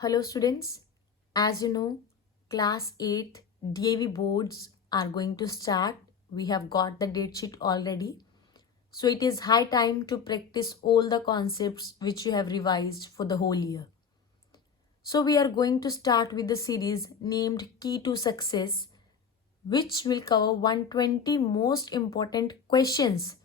Hello students, as you know, class 8 DAV boards are going to start. We have got the date sheet already. So it is high time to practice all the concepts which you have revised for the whole year. So we are going to start with the series named Key to Success, which will cover 120 most important questions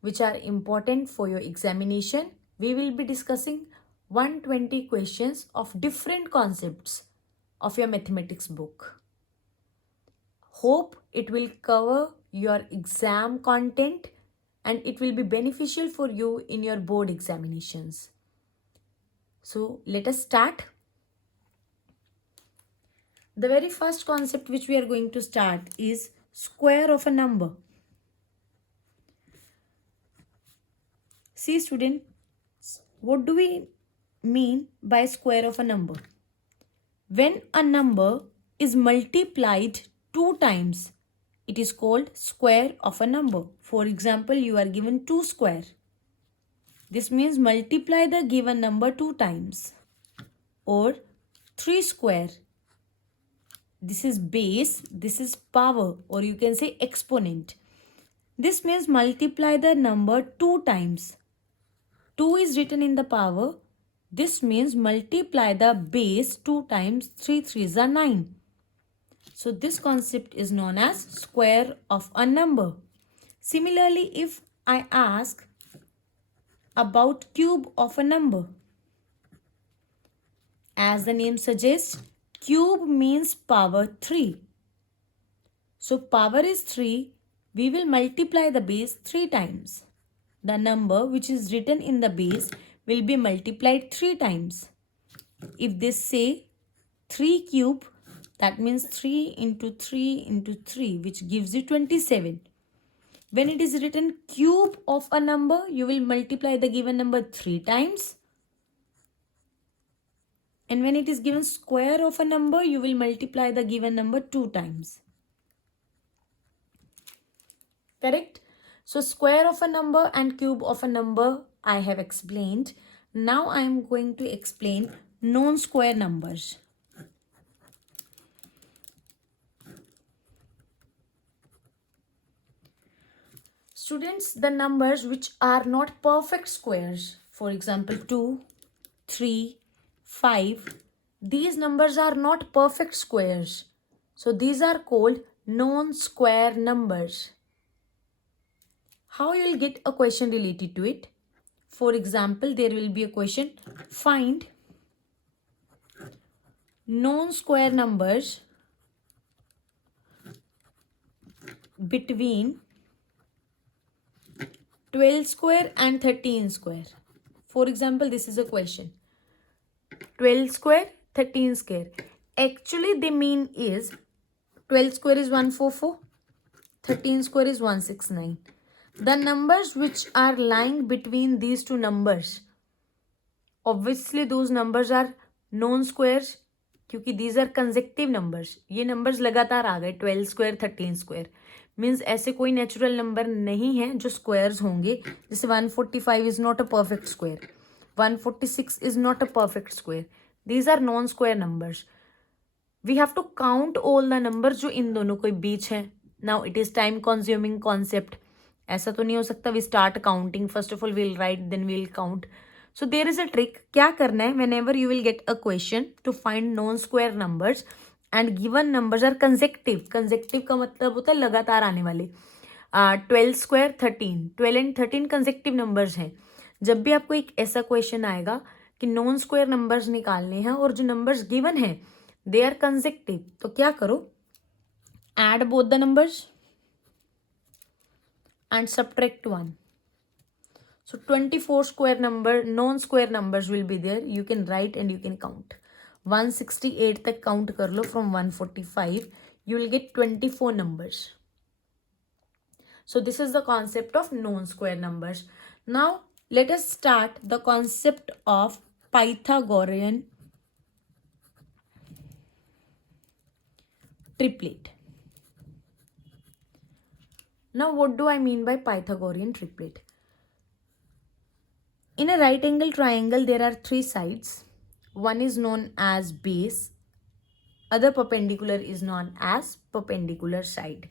which are important for your examination. We will be discussing 120 questions of different concepts of your mathematics book. Hope it will cover your exam content and it will be beneficial for you in your board examinations. So let us start. The very first concept which we are going to start is square of a number. See student, what do we mean by square of a number? When a number is multiplied 2 times, it is called square of a number. For example, you are given 2 square. This means multiply the given number 2 times. Or 3 square. This is base, this is power, or you can say exponent. This means multiply the number 2 times. 2 is written in the power. This means multiply the base 2 times 3 3s are 9. So this concept is known as square of a number. Similarly, if I ask about cube of a number, as the name suggests, cube means power 3. So power is 3. We will multiply the base 3 times. The number which is written in the base will be multiplied 3 times. If they say 3 cube, that means 3 into 3 into 3, which gives you 27. When it is written cube of a number, you will multiply the given number 3 times. And when it is given square of a number, you will multiply the given number 2 times. Correct? So square of a number and cube of a number I have explained. Now I am going to explain non-square numbers. Students, the numbers which are not perfect squares, for example 2, 3, 5, these numbers are not perfect squares. So these are called non-square numbers. How you will get a question related to it? For example, there will be a question, find non-square numbers between 12 square and 13 square. For example, this is a question. 12 square, 13 square. Actually, the mean is 12 square is 144, 13 square is 169. The numbers which are lying between these two numbers, obviously those numbers are known squares क्योंकि these are consecutive numbers. ये numbers लगातार आ गए 12 square, 13 square. Means ऐसे कोई natural number नहीं है जो squares होंगे. जैसे 145 is not a perfect square, 146 is not a perfect square. These are non square numbers. We have to count all the numbers जो इन दोनों के बीच हैं. Now it is time consuming concept. ऐसा तो नहीं हो सकता we start counting, first of all we'll write then we'll count. So there is a trick. क्या करना है, whenever you will get a question to find non square numbers and given numbers are consecutive. Consecutive का मतलब होता है लगातार आने वाले. 12 स्क्वायर 13, 12 एंड 13 कंसेक्टिव नंबर्स हैं. जब भी आपको एक ऐसा क्वेश्चन आएगा कि नॉन स्क्वायर नंबर्स निकालने हैं और जो नंबर्स गिवन हैं दे आर कंसेक्टिव, तो क्या करो, add both the numbers and subtract 1. So 24 square number, non-square numbers will be there. You can write and you can count. 168 तक count कर लो from 145. You will get 24 numbers. So this is the concept of non-square numbers. Now let us start the concept of Pythagorean triplet. Now what do I mean by Pythagorean triplet? In a right angle triangle, there are 3 sides. One is known as base, other perpendicular is known as perpendicular side.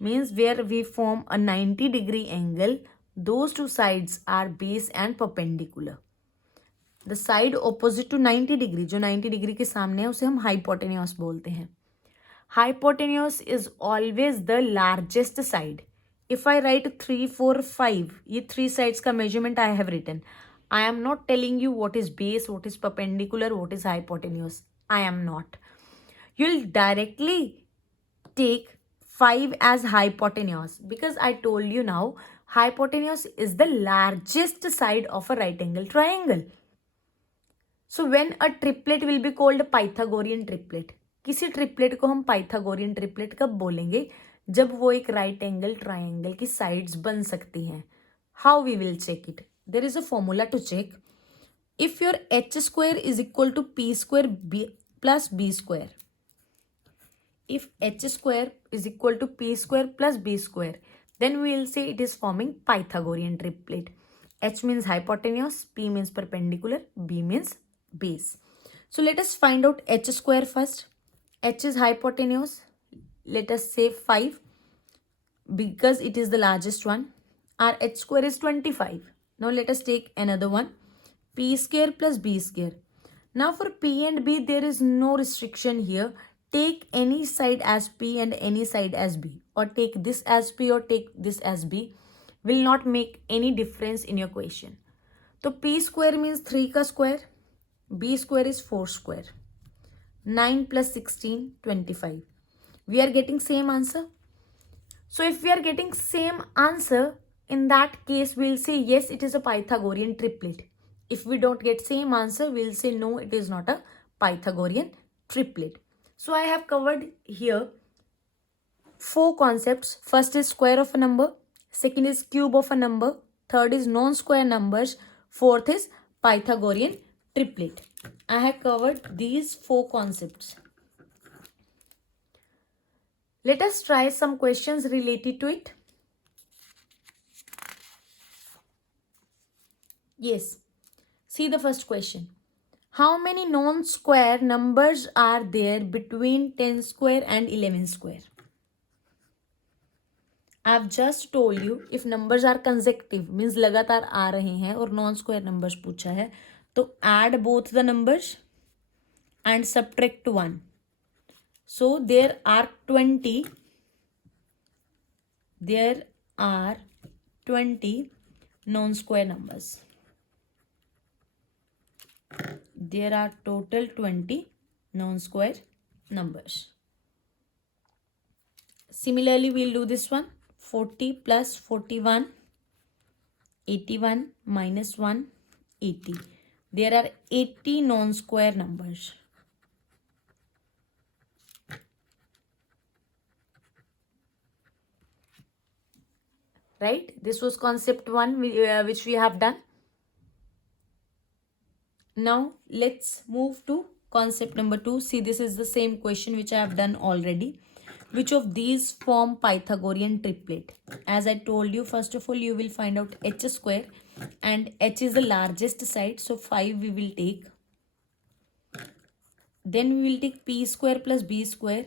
Means where we form a 90-degree angle, those two sides are base and perpendicular. The side opposite to 90 degree, जो 90 degree के सामने है उसे हम hypotenuse बोलते हैं. Hypotenuse is always the largest side. If I write 3, 4, 5, ये 3 sides का measurement I have written. I am not telling you what is base, what is perpendicular, what is hypotenuse. I am not. You'll directly take 5 as hypotenuse because I told you now hypotenuse is the largest side of a right angle triangle. So when a triplet will be called Pythagorean triplet, किसी triplet को हम Pythagorean triplet कब बोलेंगे? जब वो एक right angle triangle की sides बन सकती हैं. How we will check it? There is a formula to check. If your h square is equal to p square plus b square, if h square is equal to p square plus b square, then we will say it is forming Pythagorean triplet. H means hypotenuse, p means perpendicular, b means base. So let us find out h square first. H is hypotenuse. Let us say 5 because it is the largest one. Our h square is 25. Now let us take another one. P square plus b square. Now for p and b there is no restriction here. Take any side as p and any side as b, or take this as p or take this as b, will not make any difference in your question. So p square means 3 ka square, b square is 4 square, 9 plus 16, 25. We are getting same answer. So if we are getting same answer, in that case we will say yes, it is a Pythagorean triplet. If we don't get same answer, we will say no, it is not a Pythagorean triplet. So I have covered here 4 concepts. First is square of a number, second is cube of a number, third is non-square numbers, fourth is Pythagorean triplet. I have covered these 4 concepts. Let us try some questions related to it. Yes, see the first question. How many non-square numbers are there between 10 square and 11 square? I have just told you if numbers are consecutive means लगातार आ रहे हैं और non-square numbers पूछा है तो add both the numbers and subtract 1. So there are 20. There are 20 non-square numbers. There are total 20 non-square numbers. Similarly, we'll do this one. 40 plus 41, 81 minus 1, 80. There are 80 non-square numbers. Right? This was concept 1 which we have done. Now let's move to concept number 2. See, this is the same question which I have done already. Which of these form Pythagorean triplet? As I told you, first of all you will find out h square, and h is the largest side, so 5 we will take. Then we will take p square plus b square.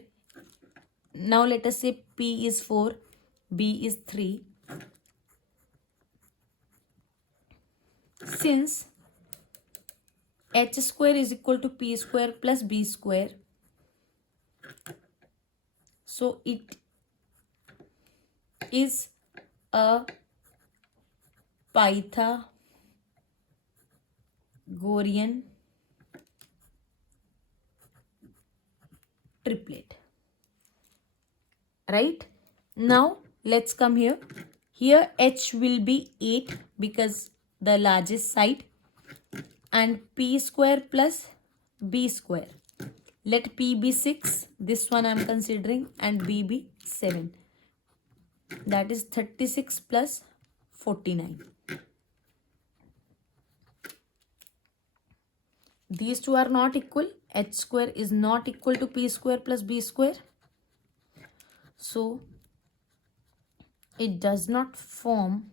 Now let us say p is 4, b is 3. Since h square is equal to p square plus b square, so it is a Pythagorean triplet. Right? Now let's come here. Here h will be 8 because the largest side, and p square plus b square. Let p be 6, this one I am considering, and b be 7. That is 36 plus 49. These two are not equal. H square is not equal to p square plus b square. So it does not form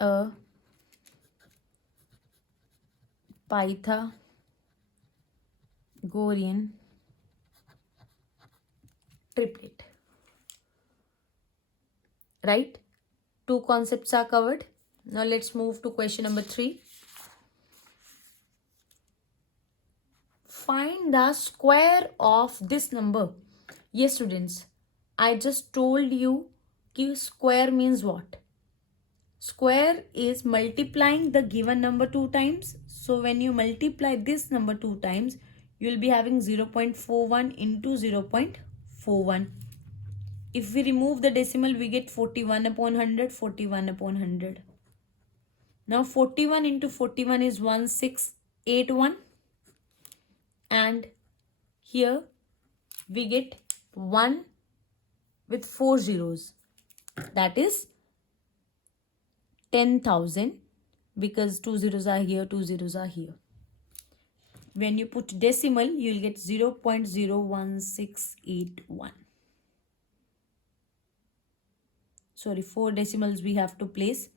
a Pythagorean triplet. Right? Two concepts are covered. Now let's move to question number 3. Find the square of this number. Yes, students, I just told you that square means what? Square is multiplying the given number 2 times. So when you multiply this number 2 times, you will be having 0.41 into 0.41. If we remove the decimal, we get 41 upon 100, 41 upon 100. Now 41 into 41 is 1681. And here we get 1 with 4 zeros. That is 10,000, because 2 zeros are here, 2 zeros are here. When you put decimal, you will get 0.01681. Sorry, 4 decimals we have to place.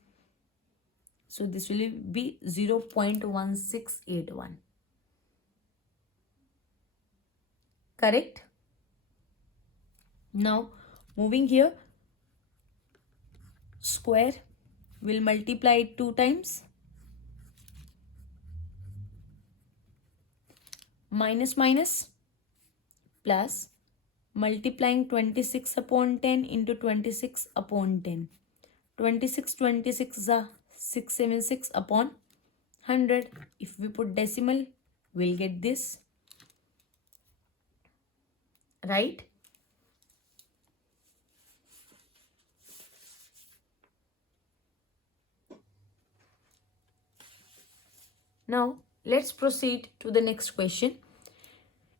So this will be 0.1681. Correct? Now, moving here, square will multiply it 2 times. Minus minus plus, multiplying 26 upon 10 into 26 upon 10. 26 is 676 upon 100. If we put decimal, we'll get this. Right? Now, let's proceed to the next question.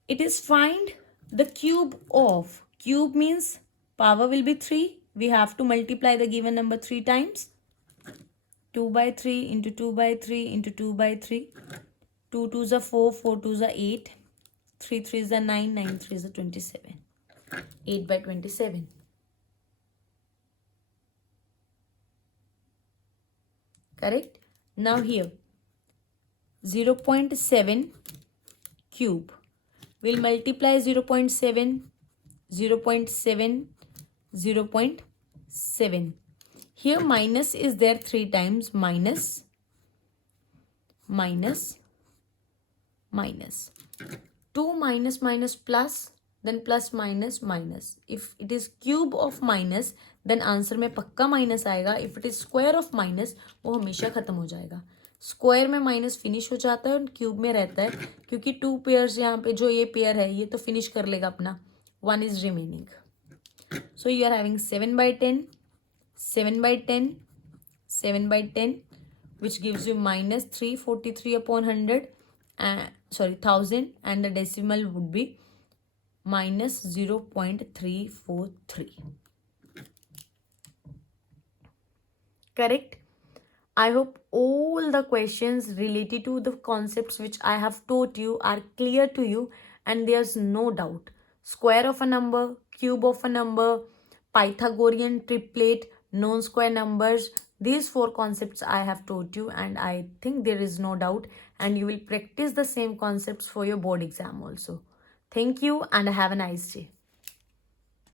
It is find the cube of. Cube means power will be 3. We have to multiply the given number 3 times. 2 by 3 into 2 by 3 into 2 by 3. 2 2s are 4, 4 2s are 8. 3 3s are 9, 9 3s are 27. 8 by 27. Correct? Now here, 0.7 cube will multiply 0.7, 0.7, 0.7. Here minus is there 3 times. Minus, minus, minus. 2 minus minus plus, then plus minus minus. If it is cube of minus, then answer में पक्का minus आएगा. If it is square of minus, वो हमेशा खत्म हो जाएगा. Square में minus finish हो जाता है और क्यूब में रहता है, क्योंकि 2 पेयर्स यहाँ पे, जो ये पेयर है ये तो फिनिश कर लेगा अपना. 1 is remaining. So you are having 7 by 10, 7 by 10, 7 by 10, which gives you minus 343 upon 100. 1000, and the decimal would be minus 0.343. Correct? I hope all the questions related to the concepts which I have taught you are clear to you and there's no doubt. Square of a number, cube of a number, Pythagorean triplet, known square numbers, these 4 concepts I have taught you, and I think there is no doubt, and you will practice the same concepts for your board exam also. Thank you and have a nice day.